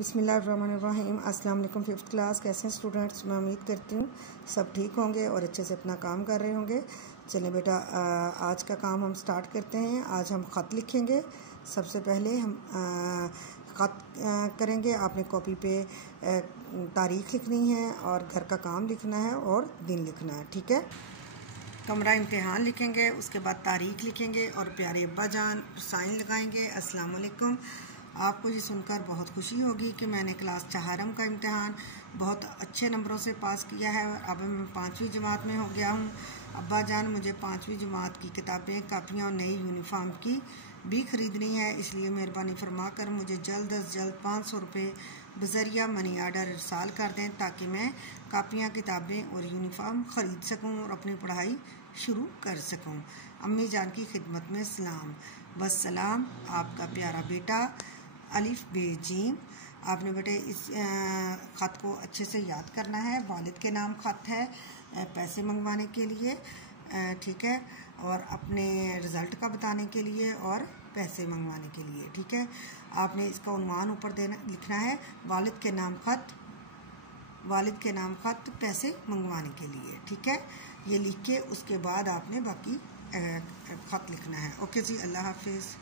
बिस्मिल्लाहिर्रहमानिर्रहीम। अस्सलाम वालेकुम। 5th क्लास, कैसे हैं स्टूडेंट्स? मैं उम्मीद करती हूँ सब ठीक होंगे और अच्छे से अपना काम कर रहे होंगे। चलें बेटा, आज का काम हम स्टार्ट करते हैं। आज हम ख़त लिखेंगे। सबसे पहले हम ख़त करेंगे। आपने कॉपी पे तारीख़ लिखनी है और घर का काम लिखना है और दिन लिखना है, ठीक है। कमरा इम्तिहान लिखेंगे, उसके बाद तारीख़ लिखेंगे और प्यारे अब्बा जान साइन लगाएंगे। अस्सलाम वालेकुम। आपको ये सुनकर बहुत खुशी होगी कि मैंने क्लास 4 का इम्तिहान बहुत अच्छे नंबरों से पास किया है। अब मैं 5वीं जमात में हो गया हूँ। अब्बा जान, मुझे 5वीं जमात की किताबें, कापियाँ और नई यूनिफॉर्म की भी ख़रीदनी है, इसलिए मेहरबानी फरमा कर मुझे जल्द अज जल्द 500 रुपये बज़रिया मनी आर्डर इरसाल कर दें ताकि मैं कापियाँ, किताबें और यूनिफॉर्म ख़रीद सकूँ और अपनी पढ़ाई शुरू कर सकूँ। अम्मी जान की खिदमत में सलाम। बस सलाम, आपका प्यारा बेटा अलिफ बे जीम। आपने बेटे इस ख़त को अच्छे से याद करना है। वालिद के नाम ख़त है पैसे मंगवाने के लिए, ठीक है, और अपने रिज़ल्ट का बताने के लिए और पैसे मंगवाने के लिए, ठीक है। आपने इसका उन्वान ऊपर लिखना है, वालिद के नाम ख़त पैसे मंगवाने के लिए, ठीक है। ये लिख के उसके बाद आपने बाकी ख़त लिखना है। ओके जी, अल्लाह हाफिज़।